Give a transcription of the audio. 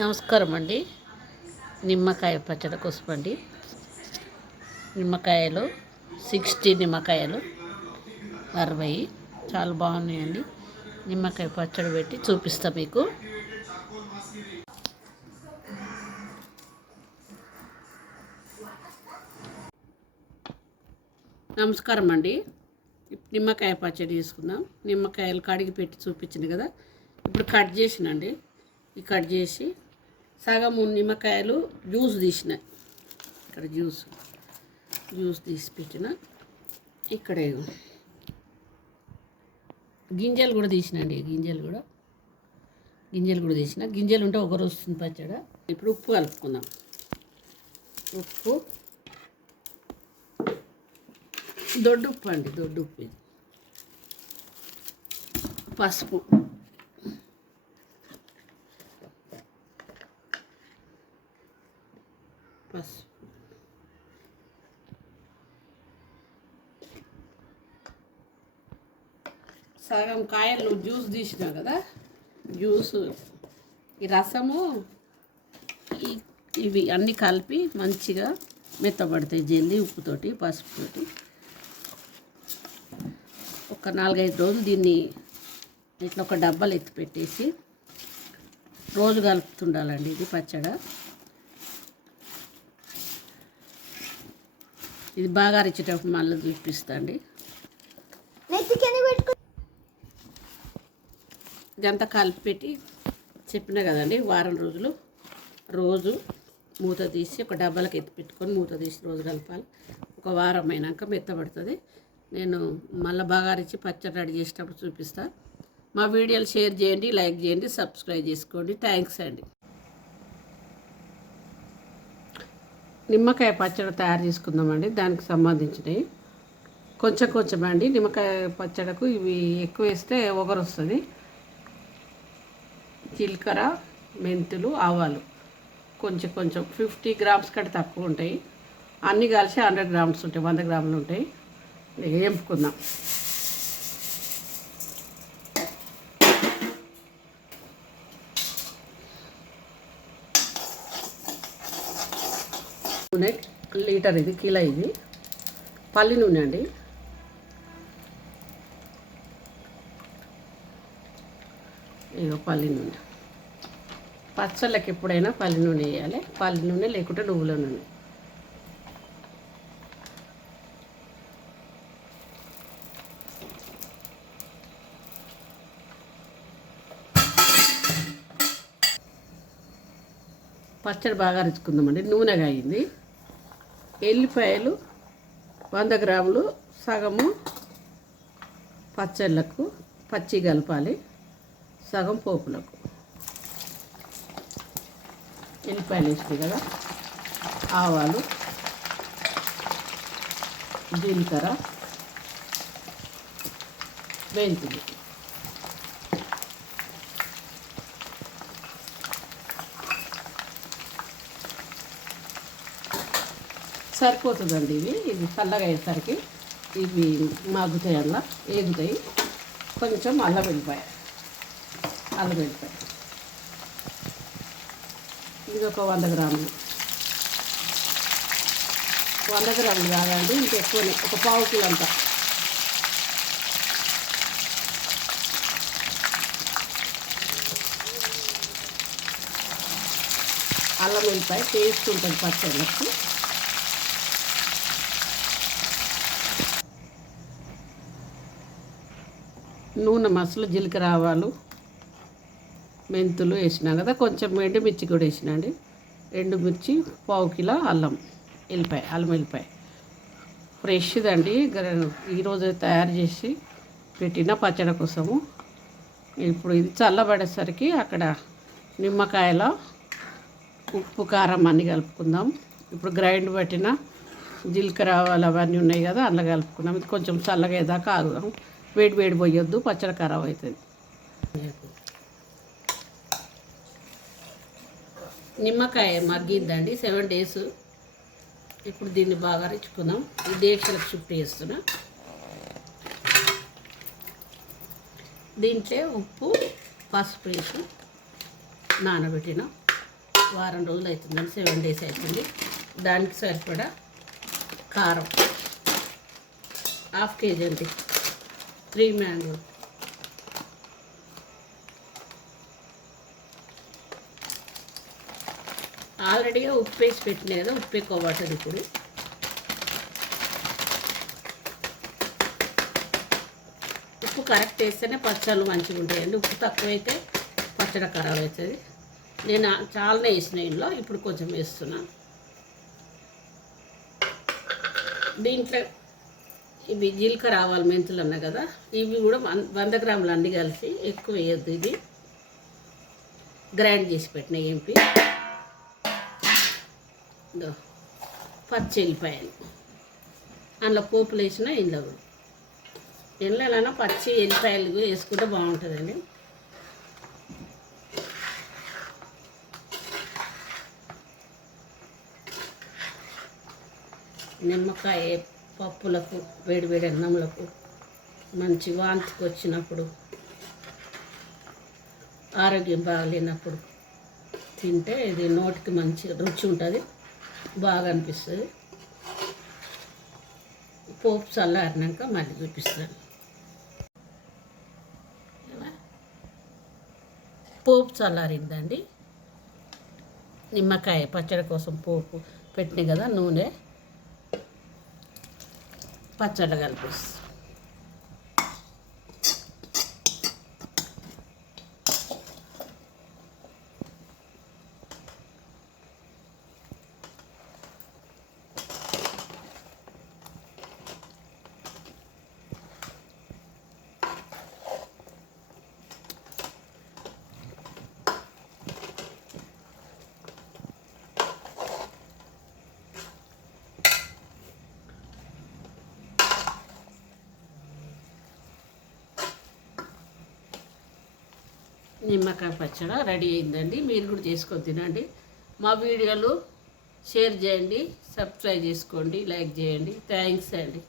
నమస్కారం అండి. నిమ్మకాయ పచ్చడి కోసం అండి. నిమ్మకాయలు 60 నిమ్మకాయలు 60 చాలా బాగున్నాయండి. నిమ్మకాయ పచ్చడి పెట్టి చూపిస్తా మీకు. నమస్కారం అండి. నిమ్మకాయ పచ్చడి తీసుకుందాం. నిమ్మకాయలు కడిగి పెట్టి చూపించింది కదా, ఇప్పుడు కట్ చేసినండి. ఈ కట్ చేసి సగం నిమ్మకాయలు జ్యూస్ తీసిన, ఇక్కడ జ్యూస్ తీసి పెట్టిన, ఇక్కడ గింజలు కూడా తీసినండి. గింజలు కూడా తీసిన. గింజలు ఉంటే ఒకరు వస్తుంది పచ్చడి. ఇప్పుడు ఉప్పు కలుపుకుందాం. ఉప్పు దొడ్డు ఉప్పు అండి, దొడ్డు ఉప్పు. ఇది పసుపు, సగం కాయలు జ్యూస్ తీసినా కదా, ఈ రసము ఇవి అన్నీ కలిపి మంచిగా మెత్తబడతాయి జల్దీ. ఉప్పుతోటి పసుపుతోటి ఒక 4-5 రోజులు దీన్ని ఇట్లా ఒక డబ్బాలు ఎత్తి పెట్టేసి రోజు కలుపుతుండాలండి. ఇది పచ్చడి. ఇది బాగా అరిచేటప్పుడు మళ్ళీ చూపిస్తా అండి. ఇదంతా కలిపి పెట్టి చెప్పినా కదండి, వారం రోజులు రోజు మూత తీసి ఒక డబ్బాలకు ఎత్తి పెట్టుకొని మూత తీసి రోజు కలపాలి. ఒక వారం అయినాక మెత్తబడుతుంది. నేను మళ్ళీ బాగా అరిచి పచ్చడి రెడీ చేసేటప్పుడు చూపిస్తా. మా వీడియోలు షేర్ చేయండి, లైక్ చేయండి, సబ్స్క్రైబ్ చేసుకోండి. థ్యాంక్స్ అండి. నిమ్మకాయ పచ్చడి తయారు చేసుకుందామండి. దానికి సంబంధించినవి కొంచెం అండి. నిమ్మకాయ పచ్చడికు ఇవి ఎక్కువ వేస్తే ఒగరు వస్తుంది. జీలకర్ర, మెంతులు, ఆవాలు కొంచెం 50 గ్రామ్స్ కంటే తక్కువ ఉంటాయి. అన్నీ కలిసి 100 గ్రామ్స్ ఉంటాయి, 100 గ్రాములు ఉంటాయి. వేపుకుందాం. నూనె లీటర్, ఇది కిలో. ఇది పల్లి నూనె అండి. ఇగో పల్లి నూనె. పచ్చళ్ళకి ఎప్పుడైనా పల్లి నూనె వేయాలి. పల్లి నూనె లేకుంటే నువ్వుల నూనె. పచ్చడి బాగా రుచుకుందామండి. నూనెగా అయింది. ఎల్లిపాయలు 100 గ్రాములు, సగము పచ్చళ్ళకు పచ్చి కలపాలి, సగం పోపులకు. ఎల్లిపాయలు వేసినాయి కదా, ఆవాలు, జీలకర్ర, మెంతులు. సరిపోతుందండి. ఇది చల్లగా అయ్యేసరికి ఇవి మగ్గుతాయి, అలా ఏగుతాయి. కొంచెం అల్లం వెల్లిపాయ ఇది ఒక 100 గ్రాములు. 100 గ్రాములు కాదండి, ఇంకెక్కువనే, ఒక పావు కిలో అంతా. అల్లం వెల్లిపాయ టేస్ట్ ఉంటుంది పచ్చళ్ళకు. నూనె మసలు జీలకర్ర, ఆవాలు, మెంతులు వేసినా కదా, కొంచెం ఎండుమిర్చి కూడా వేసినా అండి. ఎండుమిర్చి, పావు కిలో అల్లం వెల్లిపాయ ఫ్రెష్దండి. ఈరోజు తయారు చేసి పెట్టిన పచ్చడి కోసము. ఇప్పుడు ఇది చల్లబడేసరికి అక్కడ నిమ్మకాయల ఉప్పు, కారం అన్నీ కలుపుకుందాం. ఇప్పుడు గ్రైండ్ పట్టిన జీలకర్ర, ఆవాలు అవన్నీ ఉన్నాయి కదా, అందులో కలుపుకుందాం. ఇది కొంచెం చల్లగా అయ్యేదాకా ఆగుదాం. వేడి పోయొద్దు, పచ్చడి ఖరాబ్ అవుతుంది. నిమ్మకాయ మగ్గిందండి 7 days. ఇప్పుడు దీన్ని బాగా రుచుకుందాం. ఈ డేక్షలకు షిఫ్ట్ చేస్తున్నా. దీంట్లో ఉప్పు, పసుపు వేసి నానబెట్టిన వారం రోజులు అవుతుందండి, 7 days అవుతుంది. దానికి సరిపడా కారం 1/2 kg అండి, 3 మ్యాంగో. ఆల్రెడీగా ఉప్పు వేసి పెట్టినాయి కదా, ఉప్పు ఎక్కువ పట్టదు. ఇప్పుడు ఉప్పు కరెక్ట్ వేస్తేనే పచ్చళ్ళు మంచిగా ఉంటాయండి. ఉప్పు తక్కువైతే పచ్చడి ఖరాబ్ అవుతుంది. నేను చాలానే వేసిన ఇంట్లో, ఇప్పుడు కొంచెం వేస్తున్నా. దీంట్లో ఇవి జీలకర్ర ఆవాలు మెంతులు అన్నా కదా, ఇవి కూడా 100 గ్రాములు అన్నీ కలిసి, ఎక్కువ వేయద్దు. ఇది గ్రైండ్ చేసి పెట్టిన ఎంపీ. పచ్చి ఎల్లిపాయలు అందులో పోపులు వేసిన, ఇంట్లో కూడా ఎల్లైనా పచ్చి ఎల్లిపాయలు వేసుకుంటే బాగుంటుందండి. నిమ్మకాయ పప్పులకు, వేడి వేడి అన్నంలకు, మంచి వాంతికి వచ్చినప్పుడు, ఆరోగ్యం బాగలేనప్పుడు తింటే ఇది నోటికి మంచి రుచి ఉంటుంది, బాగా అనిపిస్తుంది. పోపు చల్లారినాక మళ్ళీ చూపిస్తాను. పోపు చల్లారిందండి. నిమ్మకాయ పచ్చడి కోసం పోపు పెట్టిన కదా, నూనె పచ్చడి కలిపిస్తాను. నిమ్మకాయ పచ్చడి రెడీ అయిందండి. మీరు కూడా చేసుకొని తినండి. మా వీడియోలు షేర్ చేయండి, సబ్స్క్రైబ్ చేసుకోండి, లైక్ చేయండి. థ్యాంక్స్ అండి.